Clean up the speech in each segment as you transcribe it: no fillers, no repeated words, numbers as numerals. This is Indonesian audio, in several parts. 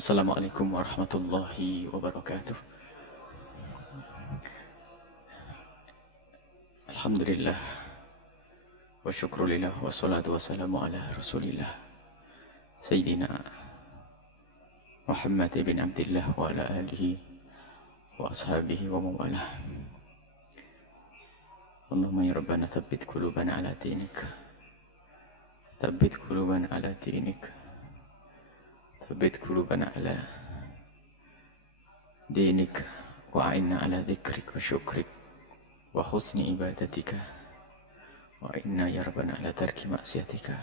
Assalamualaikum warahmatullahi wabarakatuh. Alhamdulillah wa syukrulillah wa salatu wassalamu ala rasulillah Sayyidina Muhammad bin Abdillah wa ala alihi wa ashabihi wa mawalah. Allahumma ya Rabbana thabbit qulubana ala dinik, thabbit qulubana ala dinik, thabbit qulubana ala dinik, wa a'inna ala dhikrik wa syukrik wa husni ibadatika, wa inna ya Rabbana ala tarki maksiatika,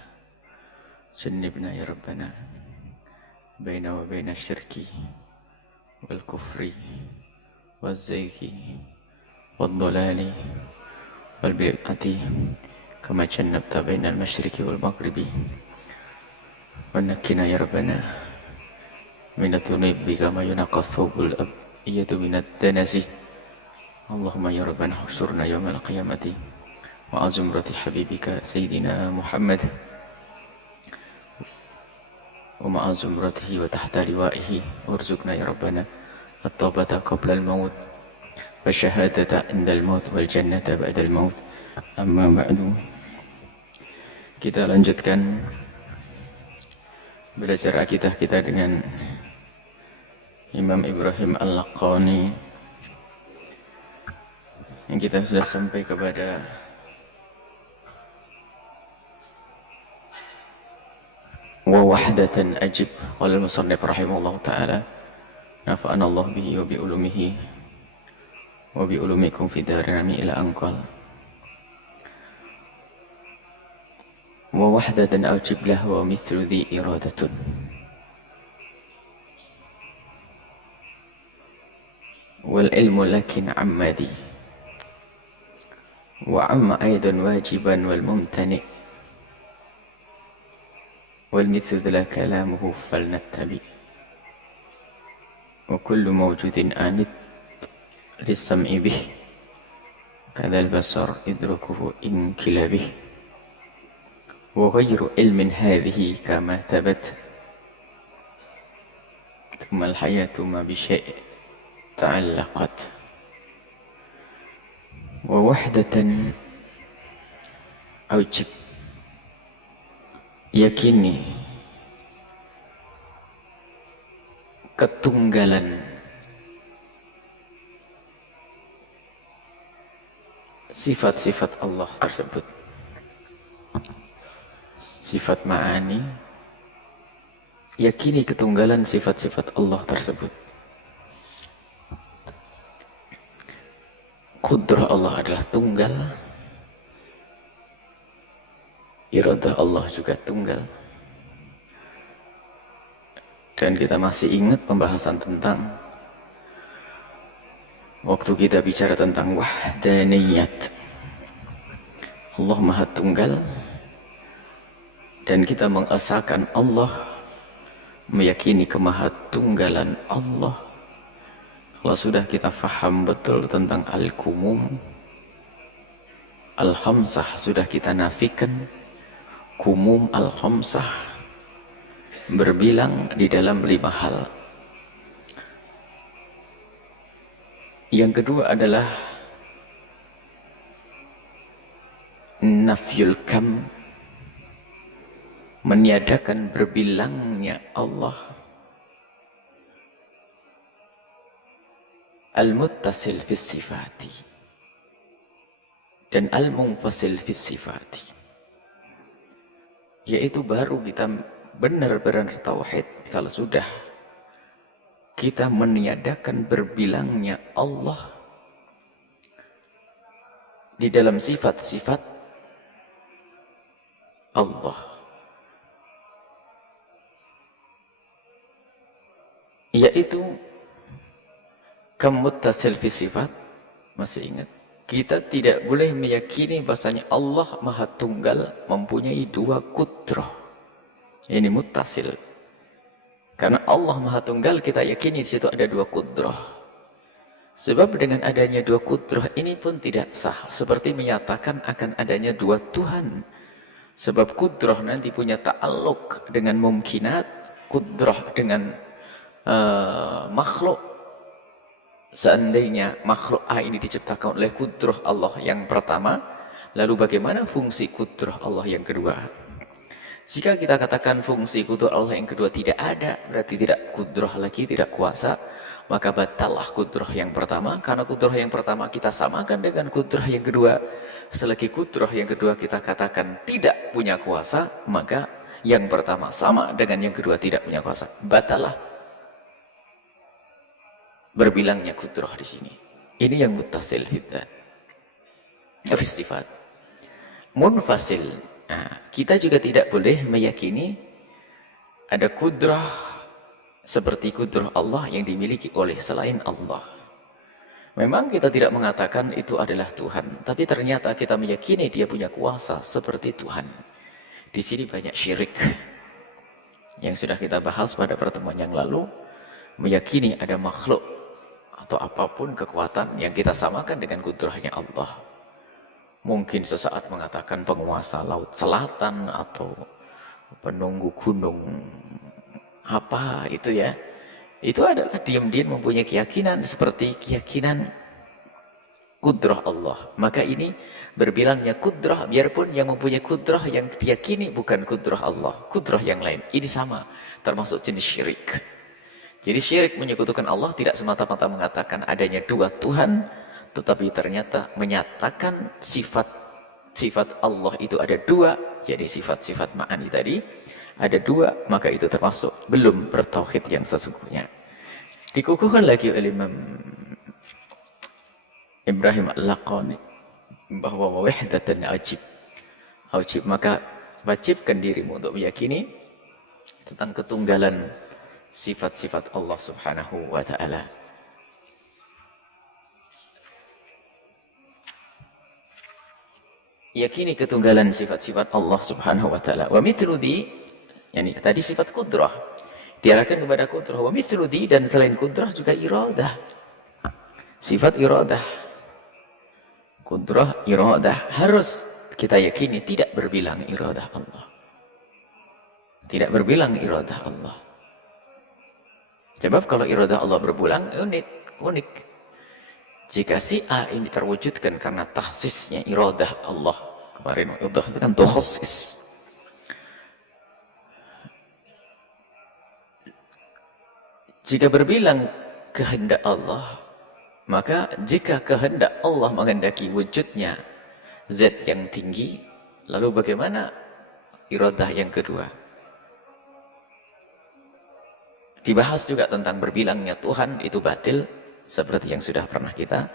jannibna ya Rabbana baina wa baina syirki wal kufri wal zayki wal dolali wal bid'ati kama jannabta baina al masyriki wal maghribi, wa nakina ya Rabbana minat tunib bika ma yunaqqa thawbul abiyatu minat danasi. Allahumma ya Rabbana husurna yawmal qiyamati wa azumrati habibika Sayyidina Muhammad wa ma'azumratihi wa tahta liwa'ihi warzuqna ya Rabbana at-taubata qabla al-maut wa syahadata inda al-maut wal jannata ba'da al-maut. Amma ba'du, kita lanjutkan belajar akidah kita dengan Imam Ibrahim Al-Laqani, yang kita sudah sampai kepada wa wahdatan ajib qala al-musannif rahimahullah ta'ala nafa'ana Allah bihi wa bi ulumihi wa bi ulumikum fi darami ila anqal wa wahdatan ajib lahu wa mithlu dhi iradatun wal ilmu lakin ammadi wa amma aidan wajiban wal mumtani wal mithlu la kalamuhu falnattabi wa kullu mawjudin anid lissam'i bih kadhal basar idrakuhu inkilabih wa ghayru ilmin hadhihi kama thabat thumma al hayatu ma bi syai' ta'allaqat wa wahdatan aujib, yakini ketunggalan sifat-sifat Allah tersebut, sifat ma'ani, yakini ketunggalan sifat-sifat Allah tersebut. Kudrah Allah adalah tunggal, iradah Allah juga tunggal. Dan kita masih ingat pembahasan tentang waktu kita bicara tentang wahdaniyat, Allah Maha Tunggal, dan kita mengesahkan Allah, meyakini kemahatunggalan Allah. Kalau sudah kita faham betul tentang al-kumum, al-khamsah sudah kita nafikan, kumum al-khamsah berbilang di dalam 5 hal. Yang kedua adalah nafyul kam, meniadakan berbilangnya Allah. Al-muttasil fis sifati dan al-munfasil fis sifati, yaitu baru kita benar-benar tauhid kalau sudah kita meniadakan berbilangnya Allah di dalam sifat-sifat Allah, yaitu kemuttasil fi sifat. Masih ingat? Kita tidak boleh meyakini bahasanya Allah Maha Tunggal mempunyai 2 kudrah. Ini muttasil. Karena Allah Maha Tunggal, kita yakini di situ ada 2 kudrah. Sebab dengan adanya 2 kudrah ini pun tidak sah. Seperti menyatakan akan adanya 2 Tuhan. Sebab kudrah nanti punya ta'alluq dengan mumkinat, kudrah dengan makhluk, seandainya makhluk A ini diciptakan oleh kudrah Allah yang pertama, lalu bagaimana fungsi kudrah Allah yang kedua? Jika kita katakan fungsi kudrah Allah yang kedua tidak ada, berarti tidak kudrah lagi, tidak kuasa, maka batallah kudrah yang pertama. Karena kudrah yang pertama kita samakan dengan kudrah yang kedua. Selagi kudrah yang kedua kita katakan tidak punya kuasa, maka yang pertama sama dengan yang kedua tidak punya kuasa. Batallah berbilangnya kudrah di sini. Ini yang muttasil fidzat, sifat. Munfasil. Nah, kita juga tidak boleh meyakini ada kudrah seperti kudrah Allah yang dimiliki oleh selain Allah. Memang kita tidak mengatakan itu adalah Tuhan, tapi ternyata kita meyakini dia punya kuasa seperti Tuhan. Di sini banyak syirik yang sudah kita bahas pada pertemuan yang lalu. Meyakini ada makhluk atau apapun kekuatan yang kita samakan dengan kudrahnya Allah. Mungkin sesaat mengatakan penguasa laut selatan atau penunggu gunung apa itu ya. Itu adalah diam-diam mempunyai keyakinan seperti keyakinan kudrah Allah. Maka ini berbilangnya kudrah, biarpun yang mempunyai kudrah yang diyakini bukan kudrah Allah, kudrah yang lain. Ini sama, termasuk jenis syirik. Jadi syirik menyekutukan Allah tidak semata-mata mengatakan adanya dua Tuhan, tetapi ternyata menyatakan sifat Allah itu ada dua. Jadi sifat-sifat ma'ani tadi ada dua, maka itu termasuk belum bertauhid yang sesungguhnya. Dikukuhkan lagi oleh Imam Ibrahim Al-Laqani bahwa wahdatan ajib, maka wajibkan dirimu untuk meyakini tentang ketunggalan sifat-sifat Allah Subhanahu wa ta'ala. Yakini ketunggalan sifat-sifat Allah Subhanahu wa ta'ala. Wa mithlu di, yani tadi sifat kudrah diarahkan kepada kudrah. Wa mithlu di, dan selain kudrah juga iradah. Sifat iradah. Kudrah iradah harus kita yakini tidak berbilang iradah Allah. Tidak berbilang iradah Allah. Sebab kalau iradah Allah berbulang unik. Jika si A ini terwujudkan karena takhsisnya iradah Allah. Kemarin iradah itu kan takhsis. Jika berbilang kehendak Allah, maka jika kehendak Allah menghendaki wujudnya zat yang tinggi, lalu bagaimana iradah yang kedua? Dibahas juga tentang berbilangnya Tuhan itu batil, seperti yang sudah pernah kita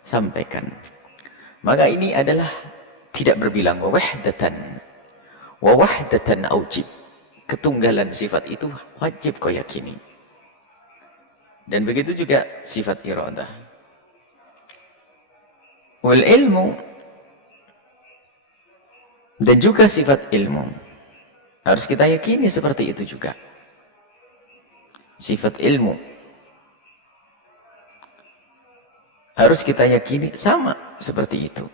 sampaikan. Maka ini adalah tidak berbilang wahdatan aujib. Ketunggalan sifat itu wajib kau yakini. Dan begitu juga sifat iradah. Wal ilmu, dan juga sifat ilmu harus kita yakini seperti itu juga. Sifat ilmu harus kita yakini sama seperti itu.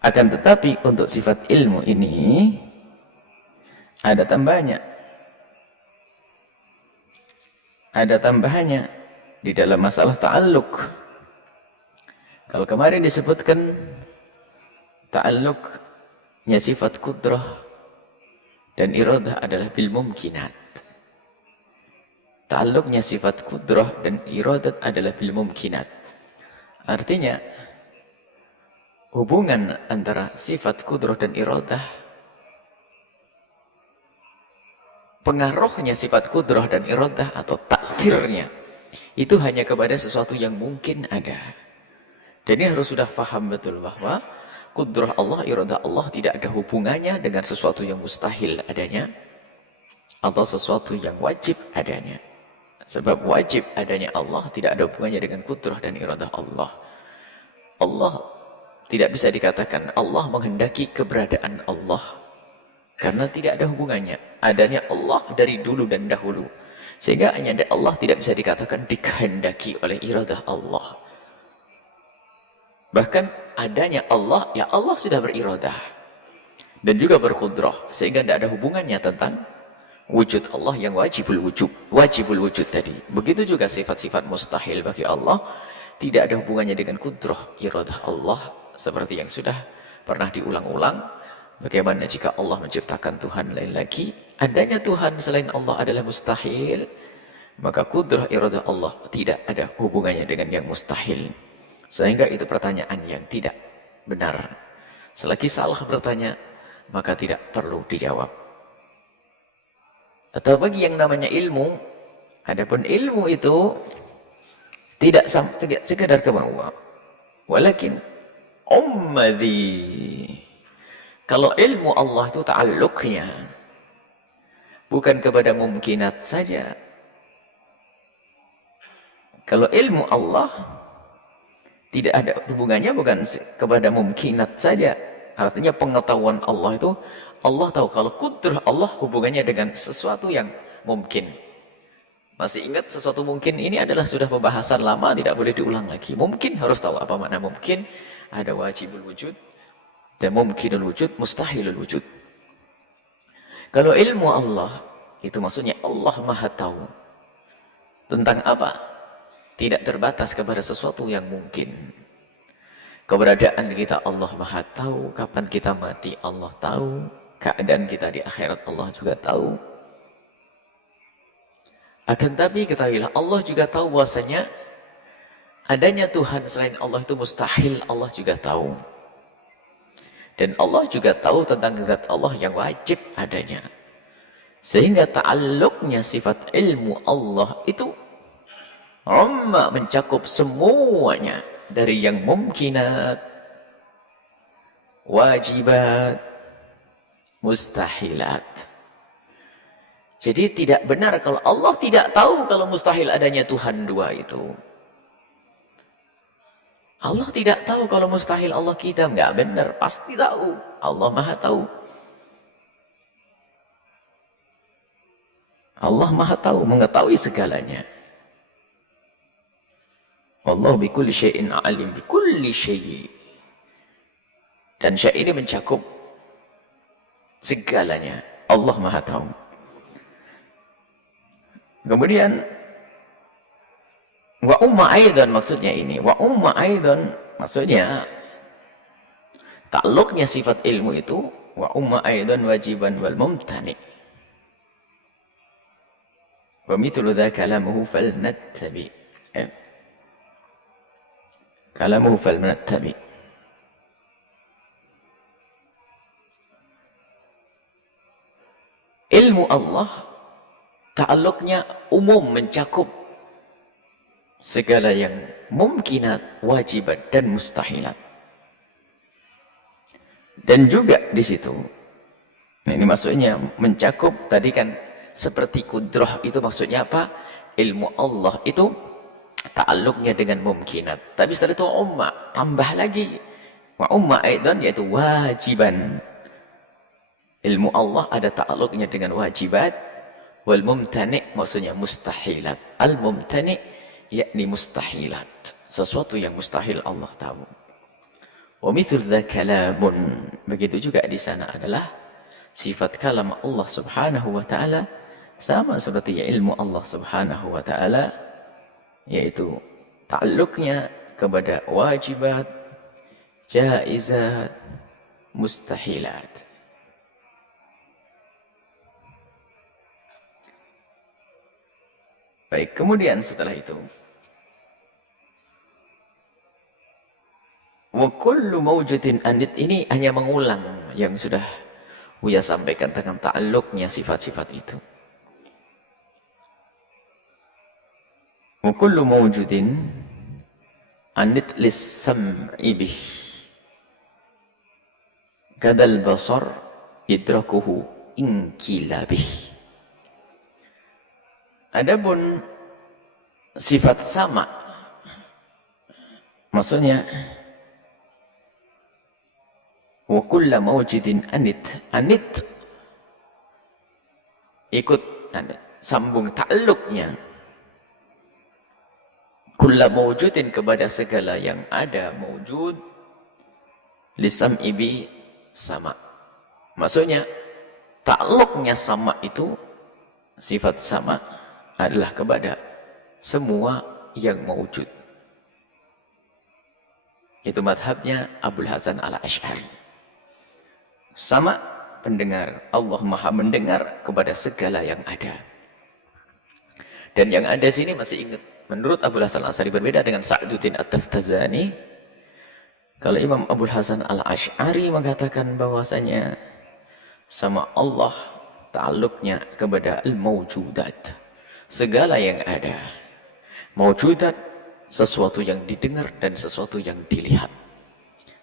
Akan tetapi untuk sifat ilmu ini ada tambahnya. Ada tambahannya di dalam masalah ta'alluq. Kalau kemarin disebutkan ta'alluqnya sifat kudrah dan iradah adalah bil mumkinat. Ta'alluqnya sifat kudrah dan iradat adalah bil mumkinat. Artinya hubungan antara sifat kudrah dan iradah, pengaruhnya sifat kudrah dan iradah atau takdirnya itu hanya kepada sesuatu yang mungkin ada. Dan ini harus sudah faham betul bahwa kudrah Allah, iradah Allah tidak ada hubungannya dengan sesuatu yang mustahil adanya atau sesuatu yang wajib adanya. Sebab wajib adanya Allah tidak ada hubungannya dengan kudrah dan iradah Allah. Allah tidak bisa dikatakan Allah menghendaki keberadaan Allah, karena tidak ada hubungannya. Adanya Allah dari dulu dan dahulu. Sehingga hanya Allah tidak bisa dikatakan dikehendaki oleh iradah Allah. Bahkan adanya Allah, ya Allah sudah beriradah dan juga berkudrah, sehingga tidak ada hubungannya tentang wujud Allah yang wajibul wujud tadi. Begitu juga sifat-sifat mustahil bagi Allah tidak ada hubungannya dengan kudrah iradah Allah, seperti yang sudah pernah diulang-ulang. Bagaimana jika Allah menciptakan Tuhan lain lagi, adanya Tuhan selain Allah adalah mustahil, maka kudrah iradah Allah tidak ada hubungannya dengan yang mustahil. Sehingga itu pertanyaan yang tidak benar. Selagi salah bertanya, maka tidak perlu dijawab. Atau bagi yang namanya ilmu, adapun ilmu itu tidak sekadar kemauan, walakin ummadi. Kalau ilmu Allah itu ta'alluqnya bukan kepada mungkinat saja. Kalau ilmu Allah tidak ada hubungannya bukan kepada mungkinat saja. Artinya pengetahuan Allah itu, Allah tahu kalau kudrah Allah hubungannya dengan sesuatu yang mungkin. Masih ingat sesuatu mungkin ini adalah sudah pembahasan lama, tidak boleh diulang lagi. Mungkin harus tahu apa makna mungkin. Ada wajibul wujud dan mungkinul wujud, mustahilul wujud. Kalau ilmu Allah itu maksudnya Allah Maha tahu tentang apa? Tidak terbatas kepada sesuatu yang mungkin. Keberadaan kita Allah Maha tahu, kapan kita mati Allah tahu, keadaan kita di akhirat Allah juga tahu. Akan tapi ketahuilah Allah juga tahu bahwasanya adanya Tuhan selain Allah itu mustahil, Allah juga tahu. Dan Allah juga tahu tentang zat Allah yang wajib adanya. Sehingga ta'alluqnya sifat ilmu Allah itu umma, mencakup semuanya. Dari yang mungkinat, wajibat, mustahilat. Jadi tidak benar kalau Allah tidak tahu kalau mustahil adanya Tuhan dua itu. Allah tidak tahu kalau mustahil Allah kita, enggak benar, pasti tahu. Allah Maha tahu. Allah Maha tahu, mengetahui segalanya. Allah bikulli syai'in alim, bikulli syai'. Dan syai' ini mencakup segalanya. Allah Maha tahu. Kemudian wa umma aidan, maksudnya ini wa umma aidan maksudnya takluknya sifat ilmu itu wa umma aidan wajiban wal mumtani. Wa mithlu dha kalamuhu falnattabi. Kalamuhu falnattabi. Ilmu Allah ta'alluqnya umum, mencakup segala yang mungkinat, wajibat dan mustahilat. Dan juga di situ, nah ini maksudnya mencakup tadi kan seperti kudrah itu maksudnya apa? Ilmu Allah itu ta'alluqnya dengan mungkinat. Tapi setelah itu umma, tambah lagi. Wa umma aidan, yaitu wajiban. Ilmu Allah ada ta'alluqnya dengan wajibat. Wal mumtani' maksudnya mustahilat. Al mumtani' yakni mustahilat. Sesuatu yang mustahil Allah tahu. Wa mithlu dha kalamun. Begitu juga di sana adalah sifat kalam Allah Subhanahu wa taala sama seperti ilmu Allah Subhanahu wa taala, yaitu ta'alluqnya kepada wajibat, jaizat, mustahilat. Baik, kemudian setelah itu wa kullu mawjudin anid, ini hanya mengulang yang sudah Buya sampaikan tentang ta'alluqnya sifat-sifat itu. Wa kullu mawjudin anid lis-sam'i bih kadal basar idrakuhu inkilabih. Adapun sifat sama, maksudnya wa kullu mawjudin anid, anid ikut sambung ta'alluqnya kullu mawjudin kepada segala yang ada, mawjud lisam'i bi sama, maksudnya ta'alluqnya sama itu sifat sama adalah kepada semua yang mewujud. Itu madhabnya Abul Hasan al-Asy'ari. Sama pendengar, Allah maha mendengar kepada segala yang ada. Dan yang ada sini masih ingat, menurut Abul Hasan al-Asy'ari berbeda dengan Sa'duddin at-Taftazani. Kalau Imam Abul Hasan al-Asy'ari mengatakan bahwasanya sama Allah ta'alluqnya kepada al-mawjudat, segala yang ada. Mawjudat, sesuatu yang didengar dan sesuatu yang dilihat.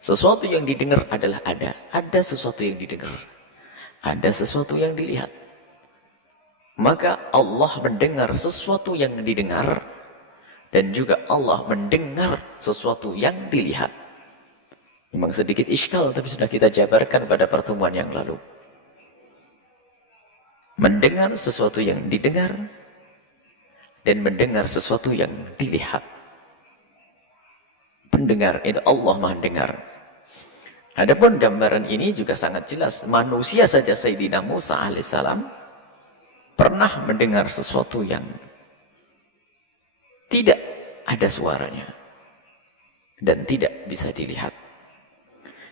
Sesuatu yang didengar adalah ada sesuatu yang didengar, ada sesuatu yang dilihat. Maka Allah mendengar sesuatu yang didengar, dan juga Allah mendengar sesuatu yang dilihat. Memang sedikit iskal, tapi sudah kita jabarkan pada pertemuan yang lalu. Mendengar sesuatu yang didengar, dan mendengar sesuatu yang dilihat. Pendengar itu Allah maha dengar. Adapun gambaran ini juga sangat jelas. Manusia saja Sayyidina Musa alaihissalam pernah mendengar sesuatu yang tidak ada suaranya dan tidak bisa dilihat.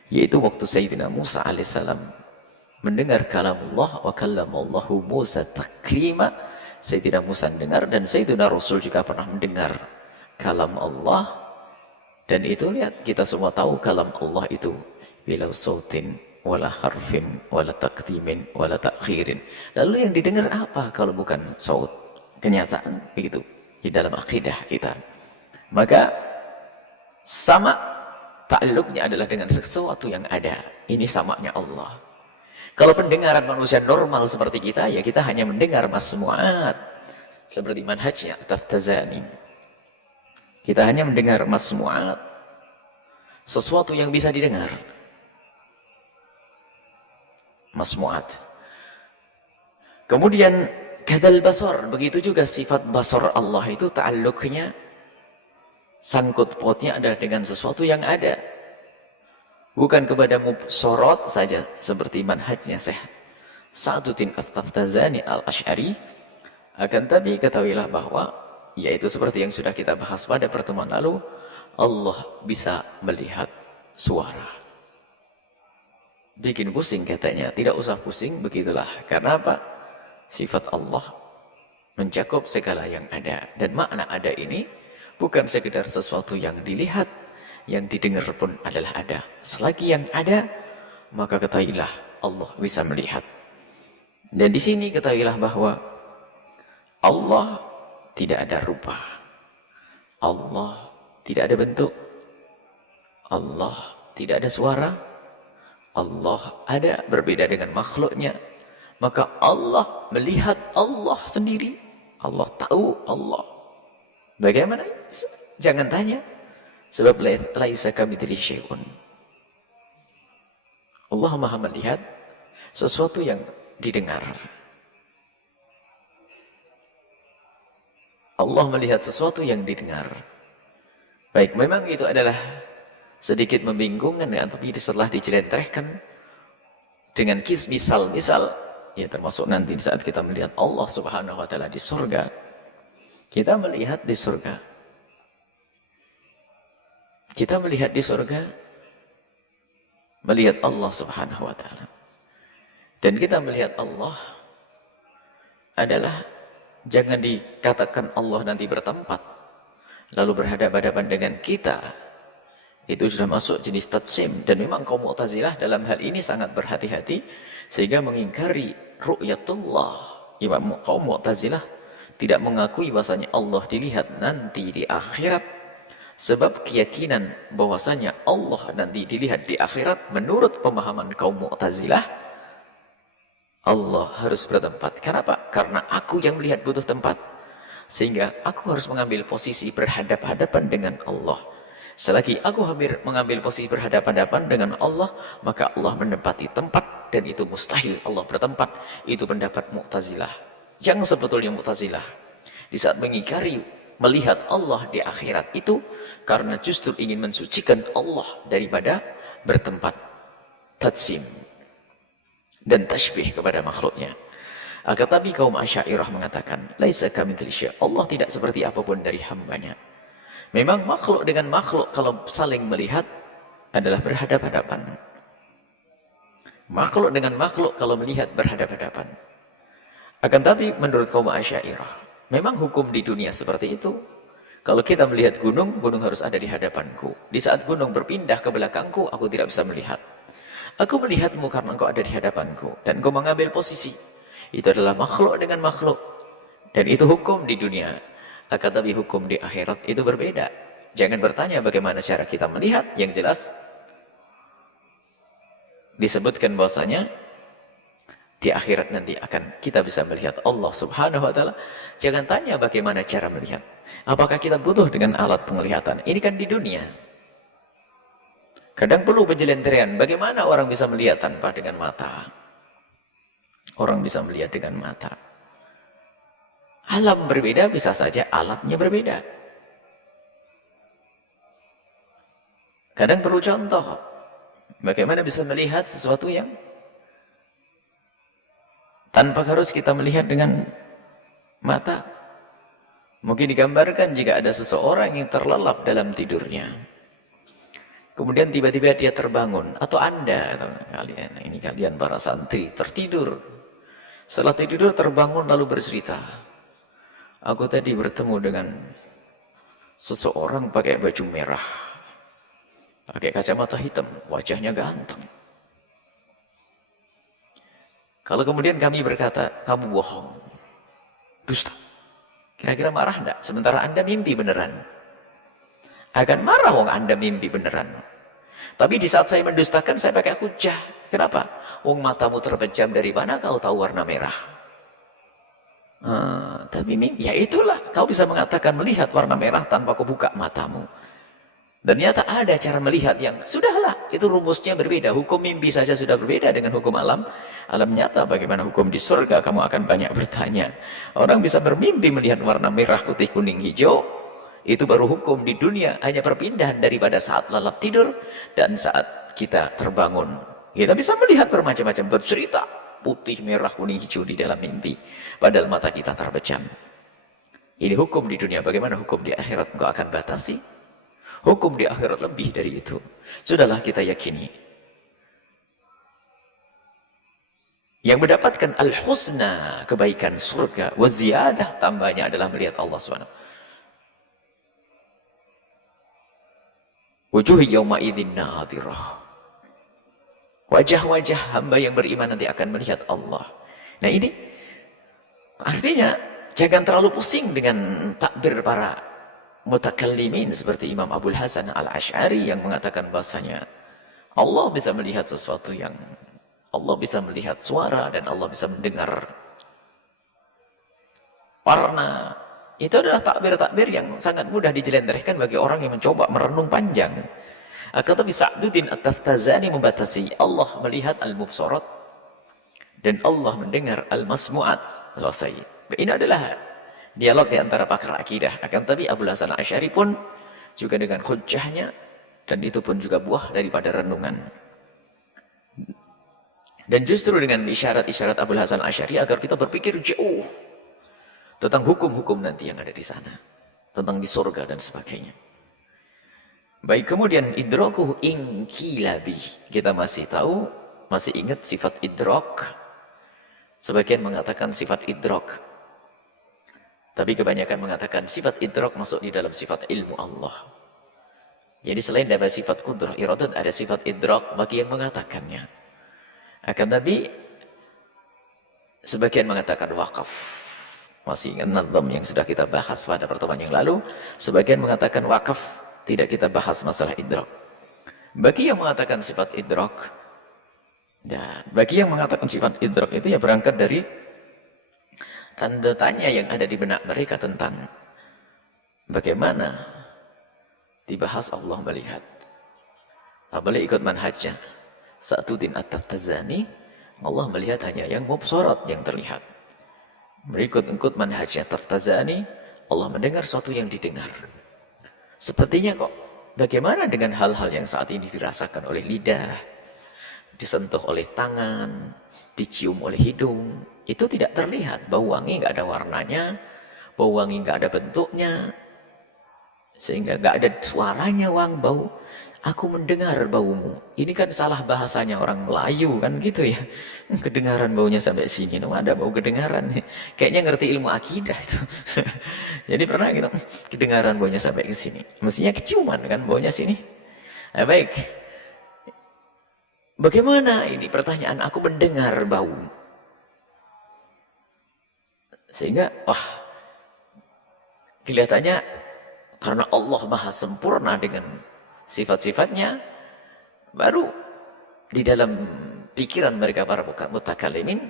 Yaitu waktu Sayyidina Musa alaihissalam mendengar kalamullah wa kallamallahu Musa taklima. Sayyidina Musa dengar, dan Sayyidina Rasul juga pernah mendengar kalam Allah. Dan itu lihat, kita semua tahu kalam Allah itu bila sautin wala harfin wala taqdimin wala ta'khirin. Lalu yang didengar apa kalau bukan saut? Kenyataan begitu di dalam akidah kita. Maka sama ta'alluqnya adalah dengan sesuatu yang ada. Ini samanya Allah. Kalau pendengaran manusia normal seperti kita, ya kita hanya mendengar masmu'at seperti manhajnya Taftazani. Kita hanya mendengar masmu'at, sesuatu yang bisa didengar. Masmu'at. Kemudian kadal basar, begitu juga sifat basar Allah itu ta'alluqnya, sangkut pautnya adalah dengan sesuatu yang ada. Bukan kepada mubsorot saja seperti manhajnya Syekh Sa'duddin at-Taftazani al-Asy'ari. Akan tapi ketahuilah bahwa yaitu seperti yang sudah kita bahas pada pertemuan lalu, Allah bisa melihat suara. Bikin pusing katanya, tidak usah pusing, begitulah. Karena apa? Sifat Allah mencakup segala yang ada. Dan makna ada ini bukan sekedar sesuatu yang dilihat, yang didengar pun adalah ada. Selagi yang ada, maka ketahuilah Allah bisa melihat. Dan di sini ketahuilah bahwa Allah tidak ada rupa, Allah tidak ada bentuk, Allah tidak ada suara, Allah ada berbeda dengan makhluknya. Maka Allah melihat Allah sendiri, Allah tahu Allah. Bagaimana? Jangan tanya. Sebab laisa kamitslihi syai'un. Allah maha melihat sesuatu yang didengar. Allah melihat sesuatu yang didengar. Baik, memang itu adalah sedikit membingungkan ya, tapi setelah dijelentrehkan dengan misal-misal, ya termasuk nanti saat kita melihat Allah Subhanahu wa taala di surga. Kita melihat di surga. Kita melihat di surga, melihat Allah Subhanahu wa taala. Dan kita melihat Allah adalah, jangan dikatakan Allah nanti bertempat lalu berhadapan-hadapan dengan kita. Itu sudah masuk jenis tatsim. Dan memang kaum Mu'tazilah dalam hal ini sangat berhati-hati sehingga mengingkari ru'yatullah. Kaum Mu'tazilah tidak mengakui bahasanya Allah dilihat nanti di akhirat. Sebab keyakinan bahwasanya Allah nanti dilihat di akhirat menurut pemahaman kaum Mu'tazilah, Allah harus bertempat. Kenapa? Karena aku yang melihat butuh tempat. Sehingga aku harus mengambil posisi berhadapan-hadapan dengan Allah. Selagi aku mengambil posisi berhadapan-hadapan dengan Allah, maka Allah menempati tempat, dan itu mustahil Allah bertempat. Itu pendapat Mu'tazilah. Yang sebetulnya Mu'tazilah di saat mengingkari melihat Allah di akhirat itu karena justru ingin mensucikan Allah daripada bertempat tatsim dan tasbih kepada makhluknya. Akan tapi kaum Asy'ariyah mengatakan, laisa kamitslihi syai'. Allah tidak seperti apapun dari hambanya. Memang makhluk dengan makhluk kalau saling melihat adalah berhadapan-hadapan. Makhluk dengan makhluk kalau melihat berhadapan-hadapan. Akan tapi menurut kaum Asy'ariyah, memang hukum di dunia seperti itu. Kalau kita melihat gunung, gunung harus ada di hadapanku. Di saat gunung berpindah ke belakangku, aku tidak bisa melihat. Aku melihatmu karena engkau ada di hadapanku. Dan engkau mengambil posisi. Itu adalah makhluk dengan makhluk. Dan itu hukum di dunia. Akan tapi hukum di akhirat itu berbeda. Jangan bertanya bagaimana cara kita melihat. Yang jelas, disebutkan bahwasanya di akhirat nanti akan kita bisa melihat Allah subhanahu wa ta'ala. Jangan tanya bagaimana cara melihat. Apakah kita butuh dengan alat penglihatan? Ini kan di dunia. Kadang perlu penjelentarian. Bagaimana orang bisa melihat tanpa dengan mata? Orang bisa melihat dengan mata. Alam berbeda, bisa saja alatnya berbeda. Kadang perlu contoh. Bagaimana bisa melihat sesuatu yang tanpa harus kita melihat dengan mata. Mungkin digambarkan jika ada seseorang yang terlelap dalam tidurnya. Kemudian tiba-tiba dia terbangun. Atau Anda, atau kalian para santri tertidur. Setelah tidur terbangun lalu bercerita. Aku tadi bertemu dengan seseorang pakai baju merah. Pakai kacamata hitam. Wajahnya ganteng. Kalau kemudian kami berkata, kamu bohong, dusta. Kira-kira marah enggak? Sementara Anda mimpi beneran. Akan marah wong Anda mimpi beneran. Tapi di saat saya mendustakan, saya pakai hujah. Kenapa? Wong matamu terpejam, dari mana kau tahu warna merah? Tapi mimpi, ya itulah. Kau bisa mengatakan melihat warna merah tanpa kau buka matamu. Dan ternyata ada cara melihat yang sudahlah, itu rumusnya berbeda. Hukum mimpi saja sudah berbeda dengan hukum alam. Alam nyata, bagaimana hukum di surga, kamu akan banyak bertanya. Orang bisa bermimpi melihat warna merah, putih, kuning, hijau. Itu baru hukum di dunia, hanya perpindahan daripada saat lelap tidur dan saat kita terbangun. Kita bisa melihat bermacam-macam, bercerita putih, merah, kuning, hijau di dalam mimpi. Padahal mata kita terpejam. Ini hukum di dunia, bagaimana hukum di akhirat engkau akan batasi? Hukum di akhirat lebih dari itu. Sudahlah kita yakini. Yang mendapatkan al-husna, kebaikan surga, wa ziyadah, tambahnya adalah melihat Allah SWT. Wujuhi yawma idzin nadhirah. Wajah-wajah hamba yang beriman nanti akan melihat Allah. Nah ini artinya jangan terlalu pusing dengan takbir para mutakallimin seperti Imam Abul Hasan Al-Asy'ari yang mengatakan bahasanya Allah bisa melihat sesuatu yang Allah bisa melihat suara dan Allah bisa mendengar warna. Itu adalah takbir-takbir yang sangat mudah dijelenderkan bagi orang yang mencoba merenung panjang. Akan tapi Sa'duddin At-Taftazani membatasi Allah melihat al-mubsarat dan Allah mendengar al-masmu'at. Selesai. Ini adalah dialog di antara pakar akidah. Akan tapi Abul Hasan Asy'ari pun juga dengan hujjahnya, dan itu pun juga buah daripada renungan. Dan justru dengan isyarat-isyarat Abul Hasan Asy'ari agar kita berpikir jauh tentang hukum-hukum nanti yang ada di sana, tentang di surga dan sebagainya. Baik, kemudian idrakuhu inkilabi. Kita masih tahu, masih ingat sifat idrak. Sebagian mengatakan sifat idrak, tapi kebanyakan mengatakan sifat idrak masuk di dalam sifat ilmu Allah. Jadi selain dari sifat qudrah iradat, ada sifat idrak bagi yang mengatakannya. Akan tapi sebagian mengatakan wakaf. Masih ingat nazam yang sudah kita bahas pada pertemuan yang lalu. Sebagian mengatakan wakaf, tidak kita bahas masalah idrak. Bagi yang mengatakan sifat idrak, dan bagi yang mengatakan sifat idrak itu ya berangkat dari tanda tanya yang ada di benak mereka tentang bagaimana dibahas Allah melihat. Apalagi ikut manhajnya Sa'duddin At-Taftazani, Allah melihat hanya yang mubsarat, yang terlihat. Berikut manhajnya Taftazani, Allah mendengar sesuatu yang didengar. Sepertinya kok, bagaimana dengan hal-hal yang saat ini dirasakan oleh lidah, disentuh oleh tangan, dicium oleh hidung, itu tidak terlihat. Bau wangi nggak ada warnanya, bau wangi nggak ada bentuknya, sehingga nggak ada suaranya bau. Aku mendengar baumu. Ini kan salah bahasanya orang Melayu kan gitu ya. Kedengaran baunya sampai sini. Ada bau kedengaran. Kayaknya ngerti ilmu akidah itu. Jadi pernah gitu. Kedengaran baunya sampai ke sini. Mestinya keciuman kan baunya sini. Nah, baik. Bagaimana ini pertanyaan? Aku mendengar bau. Sehingga, kelihatannya karena Allah maha sempurna dengan sifat-sifatnya, baru di dalam pikiran mereka para mutakallimin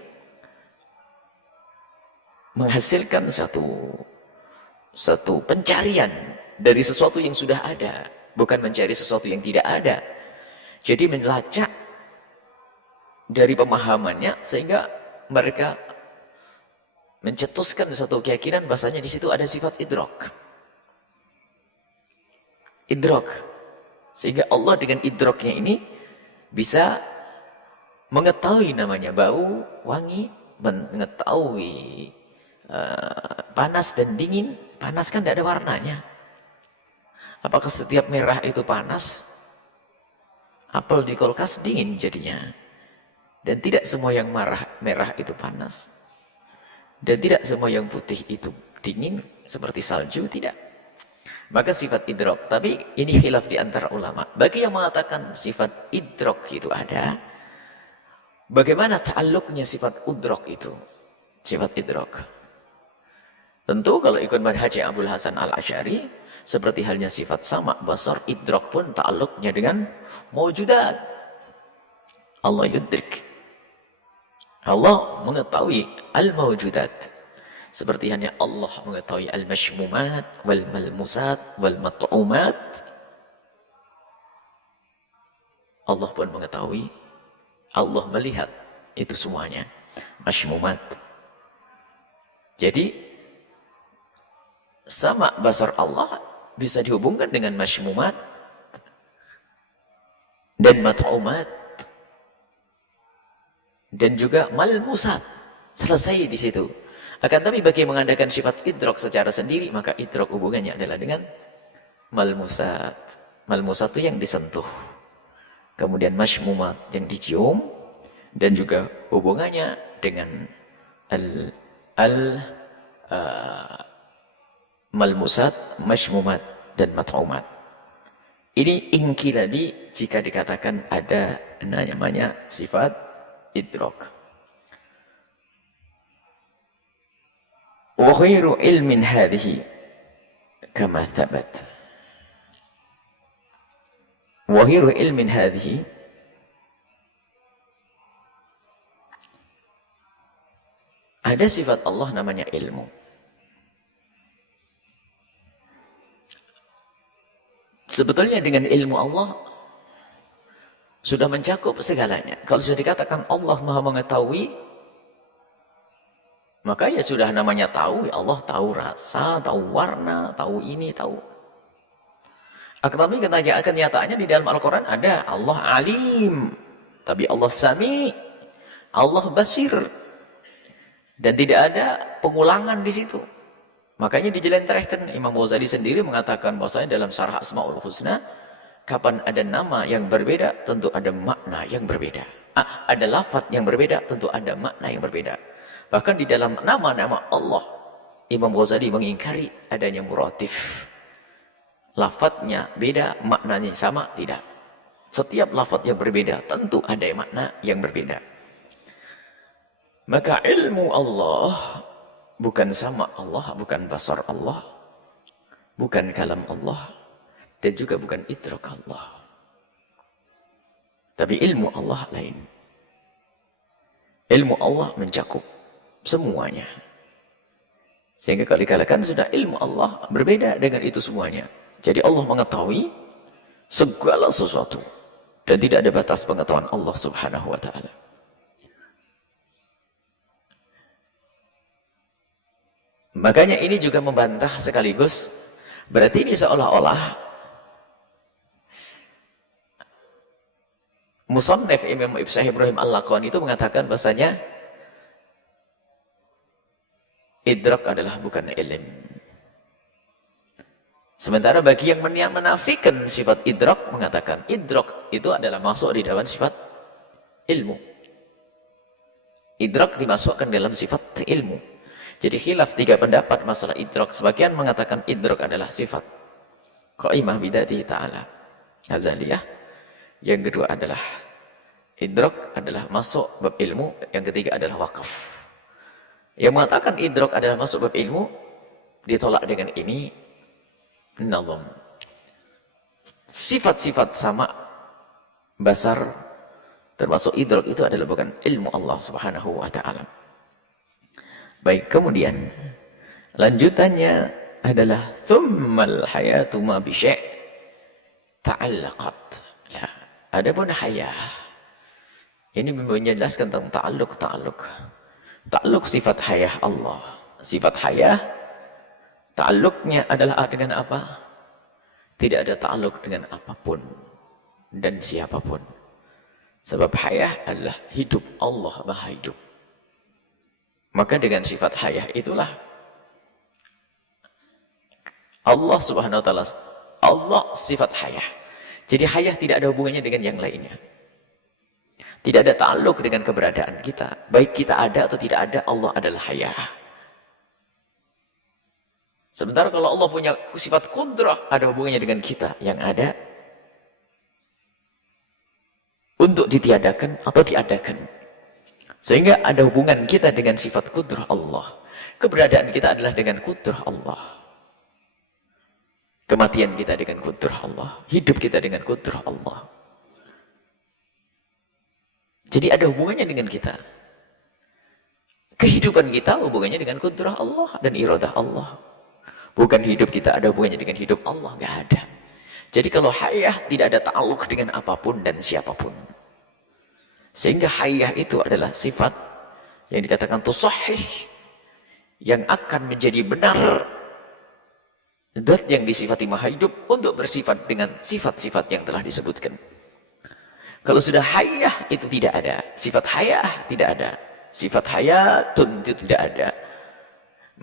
menghasilkan satu pencarian dari sesuatu yang sudah ada, bukan mencari sesuatu yang tidak ada. Jadi melacak dari pemahamannya sehingga mereka mencetuskan satu keyakinan bahasanya di situ ada sifat idrak. Sehingga Allah dengan idraknya ini bisa mengetahui namanya bau, wangi, mengetahui panas dan dingin. Panas kan tidak ada warnanya. Apakah setiap merah itu panas? Apel di kulkas dingin jadinya. Dan tidak semua yang merah itu panas. Dan tidak semua yang putih itu dingin seperti salju, tidak. Maka sifat idrak, tapi ini khilaf di antara ulama. Bagi yang mengatakan sifat idrak itu ada, bagaimana ta'alluqnya sifat udrak itu? Sifat idrak. Tentu kalau ikut manhaj Abul Hasan Al-Asy'ari, seperti halnya sifat sama, basar, idrak pun ta'alluqnya dengan mawjudat. Allah yudrik. Allah mengetahui al-mawjudat. Seperti hanya Allah mengetahui al-mashmumat, wal-malmusat, wal-mat'umat. Allah pun mengetahui, Allah melihat itu semuanya. Mashmumat. Jadi, sama basar Allah bisa dihubungkan dengan mashmumat dan mat'umat. Dan juga malmusat. Selesai di situ. Akan tapi bagi mengadakan sifat idrak secara sendiri, maka idrak hubungannya adalah dengan malmusat. Malmusat itu yang disentuh. Kemudian mashmumat yang dicium. Dan juga hubungannya dengan malmusat, mashmumat, dan mat'umat. Ini inkilabi jika dikatakan ada namanya sifat idrak. وغير علم هذه كما ثبت وغير علم هذه ada sifat Allah namanya ilmu. Sebetulnya dengan ilmu Allah sudah mencakup segalanya. Kalau sudah dikatakan Allah maha mengetahui, maka ya sudah namanya tahu. Allah tahu rasa, tahu warna, tahu ini, tahu. Tapi kenyataannya di dalam Al-Quran ada Allah alim, tapi Allah sami, Allah basir, dan tidak ada pengulangan di situ. Makanya dijelentrehkan. Imam Ghazali sendiri mengatakan bahwasanya dalam Syarah Asmaul Husna, kapan ada nama yang berbeda, tentu ada makna yang berbeda. Ada lafaz yang berbeda, tentu ada makna yang berbeda. Bahkan di dalam nama-nama Allah, Imam Ghazali mengingkari adanya muratif. Lafadznya beda, maknanya sama, tidak. Setiap lafadz yang berbeda, tentu ada makna yang berbeda. Maka ilmu Allah, bukan sama Allah, bukan basar Allah, bukan kalam Allah, dan juga bukan idrak Allah. Tapi ilmu Allah lain. Ilmu Allah mencakup semuanya. Sehingga kalau dikatakan sudah ilmu Allah berbeda dengan itu semuanya. Jadi Allah mengetahui segala sesuatu. Dan tidak ada batas pengetahuan Allah subhanahu wa ta'ala. Makanya ini juga membantah sekaligus. Berarti ini seolah-olah Musannif Imam Ibn Ibrahim Al-Laqani itu mengatakan bahasanya idrak adalah bukan ilm. Sementara bagi yang menafikan sifat idrak, mengatakan idrak itu adalah masuk di dalam sifat ilmu. Idrak dimasukkan dalam sifat ilmu. Jadi khilaf 3 pendapat masalah idrak. Sebagian mengatakan idrak adalah sifat qaimah bidatihi ta'ala, azaliyah. Yang kedua adalah idrak adalah masuk bab ilmu. Yang ketiga adalah wakaf. Yang mengatakan idrak adalah masuk bab ilmu ditolak dengan ini nazam. Sifat-sifat sama basar termasuk idrak itu adalah bukan ilmu Allah Subhanahu wa taala. Baik, kemudian lanjutannya adalah tsummal hayatu ma bi syai' ta'allaqat. Lah, adapun hayah ini menjelaskan tentang ta'alluq. Ta'alluq sifat hayah Allah. Sifat hayah ta'alluqnya adalah dengan apa? Tidak ada ta'alluq dengan apapun dan siapapun. Sebab hayah adalah hidup, Allah maha hidup. Maka dengan sifat hayah itulah Allah subhanahu wa ta'ala, Allah sifat hayah. Jadi hayah tidak ada hubungannya dengan yang lainnya. Tidak ada ta'alluq dengan keberadaan kita. Baik kita ada atau tidak ada, Allah adalah hayah. Sementara kalau Allah punya sifat kudrah, ada hubungannya dengan kita yang ada untuk ditiadakan atau diadakan. Sehingga ada hubungan kita dengan sifat kudrah Allah. Keberadaan kita adalah dengan kudrah Allah. Kematian kita dengan kudrah Allah. Hidup kita dengan kudrah Allah. Jadi ada hubungannya dengan kita. Kehidupan kita hubungannya dengan kudrah Allah dan iradah Allah. Bukan hidup kita ada hubungannya dengan hidup Allah. Nggak ada. Jadi kalau hayah tidak ada ta'alluq dengan apapun dan siapapun. Sehingga hayah itu adalah sifat yang dikatakan tusahih, yang akan menjadi benar zat yang disifati maha hidup untuk bersifat dengan sifat-sifat yang telah disebutkan. Kalau sudah hayah itu tidak ada, sifat hayah tidak ada, sifat hayatun itu tidak ada,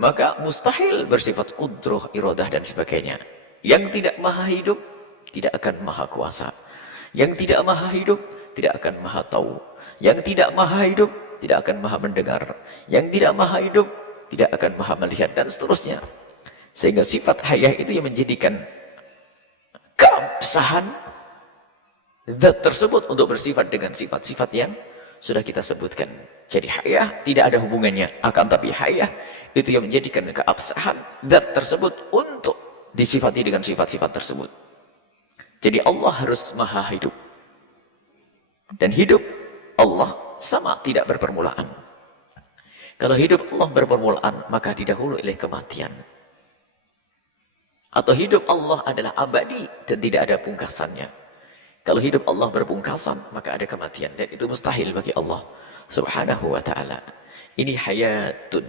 maka mustahil bersifat qudrah, iradah dan sebagainya. Yang tidak maha hidup tidak akan maha kuasa. Yang tidak maha hidup tidak akan maha tahu. Yang tidak maha hidup tidak akan maha mendengar. Yang tidak maha hidup tidak akan maha melihat dan seterusnya. Sehingga sifat hayah itu yang menjadikan keabsahan zat tersebut untuk bersifat dengan sifat-sifat yang sudah kita sebutkan. Jadi hayah tidak ada hubungannya, akan tapi hayah itu yang menjadikan keabsahan zat tersebut untuk disifati dengan sifat-sifat tersebut. Jadi Allah harus maha hidup. Dan hidup Allah sama tidak berpermulaan. Kalau hidup Allah berpermulaan, maka didahului oleh kematian. Atau hidup Allah adalah abadi dan tidak ada pungkasannya. Kalau hidup Allah berpungkasan, maka ada kematian. Dan itu mustahil bagi Allah subhanahu wa ta'ala. Ini hayatun.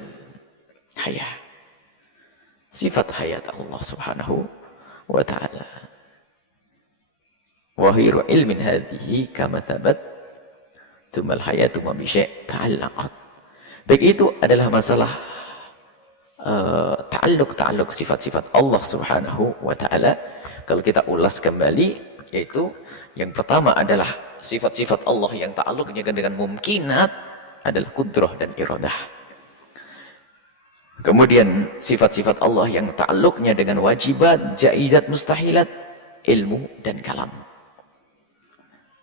Hayah. Sifat hayat Allah subhanahu wa ta'ala. Wahiru ilmin hadhihi kama thabat thumal hayatu ma bi syai' ta'allaqat. Baik, itu adalah masalah ta'alluq sifat-sifat Allah subhanahu wa ta'ala. Kalau kita ulas kembali, yaitu yang pertama adalah sifat-sifat Allah yang ta'alluqnya dengan mumkinat adalah kudrah dan iradah. Kemudian sifat-sifat Allah yang ta'alluqnya dengan wajibat, jaizat, mustahilat, ilmu dan kalam.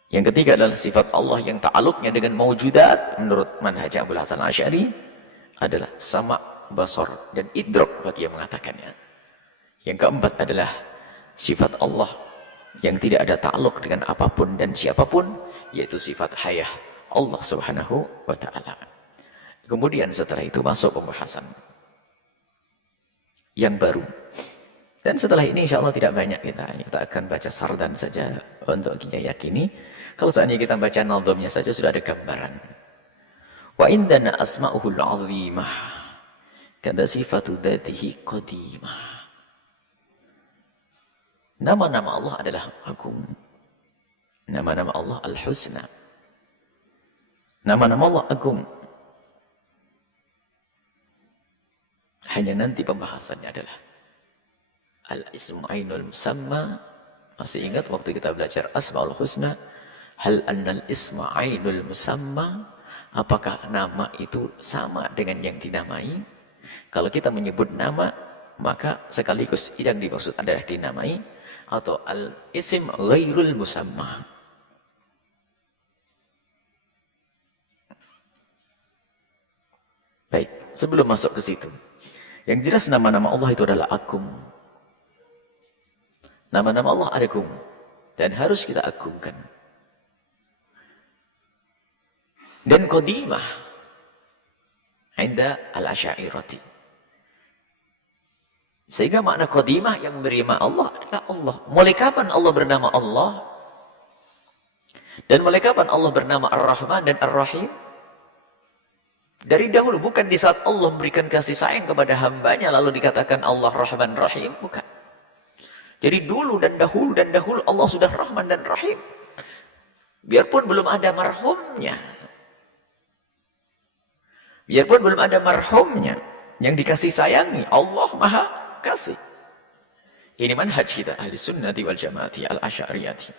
Yang ketiga adalah sifat Allah yang ta'alluqnya dengan maujudat menurut manhaj Abul Hasan Asy'ari adalah sama, basar dan idrak bagi yang mengatakannya. Yang keempat adalah sifat Allah yang tidak ada ta'alluq dengan apapun dan siapapun, yaitu sifat hayah Allah subhanahu wa ta'ala. Kemudian setelah itu masuk pembahasan yang baru. Dan setelah ini insya Allah tidak banyak kita akan baca sardan saja untuk kita yakini. Kalau seandainya kita baca nadhamnya saja sudah ada gambaran. Wa indana asma'uhul azimah kada sifatu dzatihi qadimah. Nama-nama Allah adalah agung. Nama-nama Allah al-husna. Nama-nama Allah agung. Hanya nanti pembahasannya adalah al-ismu ainul musamma. Masih ingat waktu kita belajar Asmaul Husna? Hal annal isma ainul musamma? Apakah nama itu sama dengan yang dinamai? Kalau kita menyebut nama, maka sekaligus yang dimaksud adalah dinamai, atau al-isim ghairul musamma. Baik, sebelum masuk ke situ, yang jelas nama-nama Allah itu adalah agung. Nama-nama Allah agung dan harus kita agungkan. Dan qadimah inda al-asy'ariyah. Sehingga makna qadimah yang menerima Allah adalah Allah. Mulai kapan Allah bernama Allah? Dan mulai kapan Allah bernama Ar-Rahman dan Ar-Rahim? Dari dahulu, bukan di saat Allah memberikan kasih sayang kepada hambanya lalu dikatakan Allah Rahman Rahim, bukan. Jadi dulu dan dahulu Allah sudah Rahman dan Rahim. Biarpun belum ada marhumnya. Biarpun belum ada marhumnya yang dikasih sayangi, Allah Maha Kasih. Ini manhaj kita ahli sunnati wal jamaati al-asy'ariyati.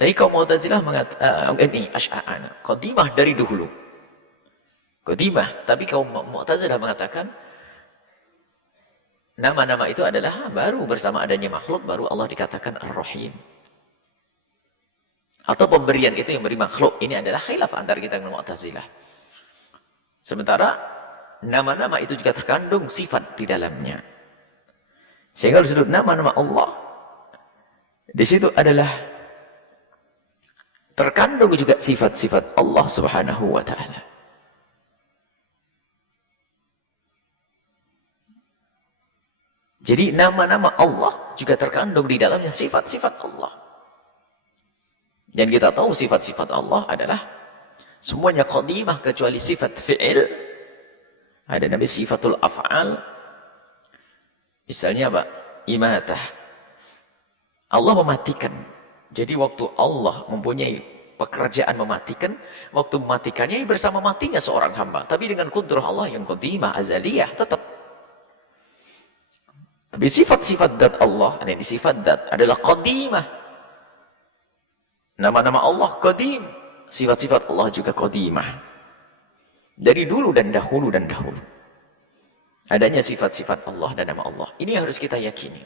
Tapi kaum Mu'tazilah mengatakan ini asy'ariyah, qadimah dari dahulu. Qadimah, tapi kaum Mu'tazilah mengatakan nama-nama itu adalah baru bersama adanya makhluk baru Allah dikatakan Ar-Rahim. Atau pemberian itu yang beri makhluk. Ini adalah khilaf antara kita dengan Mu'tazilah. Sementara nama-nama itu juga terkandung sifat di dalamnya. Sehingga disebut nama-nama Allah, di situ adalah terkandung juga sifat-sifat Allah Subhanahu wa ta'ala. Jadi nama-nama Allah juga terkandung di dalamnya sifat-sifat Allah. Dan kita tahu sifat-sifat Allah adalah semuanya qadimah kecuali sifat fi'il. Ada namanya sifatul af'al. Misalnya apa? Imatah. Allah mematikan. Jadi waktu Allah mempunyai pekerjaan mematikan, waktu mematikannya bersama matinya seorang hamba. Tapi dengan kudrah Allah yang qadimah, azaliyah, tetap. Tapi sifat-sifat dat Allah, ini sifat dat adalah qadimah. Nama-nama Allah qadim, sifat-sifat Allah juga qadimah. Dari dulu dan dahulu adanya sifat-sifat Allah dan nama Allah. Ini yang harus kita yakini.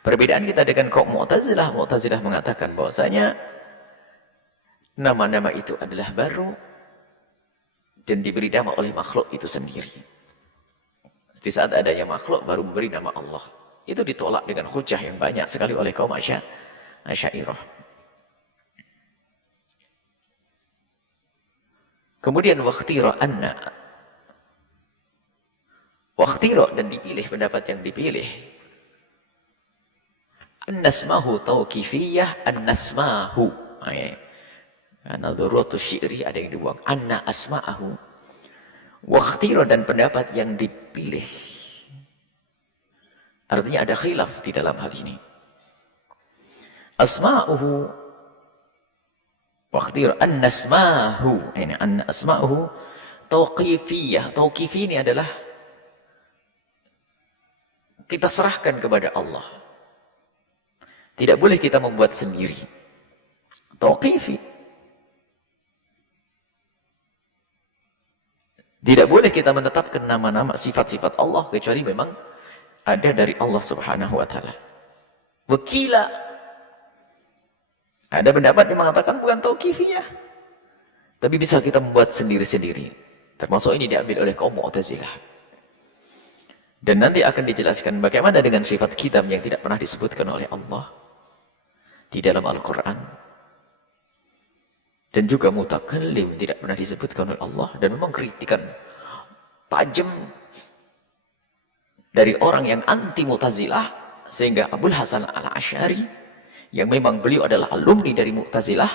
Perbedaan kita dengan kaum Mu'tazilah, Mu'tazilah mengatakan bahwasanya nama-nama itu adalah baru dan diberi nama oleh makhluk itu sendiri. Di saat adanya makhluk baru memberi nama Allah. Itu ditolak dengan hujah yang banyak sekali oleh kaum Asy'ariyah. Kemudian wakhtira anna. Wakhtira dan dipilih pendapat yang dipilih. An-nasmahu tauqifiyah an-nasmahu. Karena dhurratu syi'ri ada yang dibuang. Anna asma'ahu. Wakhtira dan pendapat yang dipilih. Artinya ada khilaf di dalam hal ini. Asma'uhu waktir an-nasmahu. Ini an-nasmahu tauqifiyah. Tauqifi ini adalah kita serahkan kepada Allah. Tidak boleh kita membuat sendiri. Tauqifi. Tidak boleh kita menetapkan nama-nama sifat-sifat Allah kecuali memang ada dari Allah Subhanahu wa ta'ala. Wakila. Ada pendapat yang mengatakan bukan tauqifiyah. Tapi bisa kita membuat sendiri-sendiri. Termasuk ini diambil oleh kaum Mu'tazilah. Dan nanti akan dijelaskan bagaimana dengan sifat kitab yang tidak pernah disebutkan oleh Allah di dalam Al-Quran. Dan juga mutakallim tidak pernah disebutkan oleh Allah. Dan memang kritikan tajam dari orang yang anti Mu'tazilah. Sehingga Abul Hasan al-Asy'ari yang memang beliau adalah alumni dari Mu'tazilah,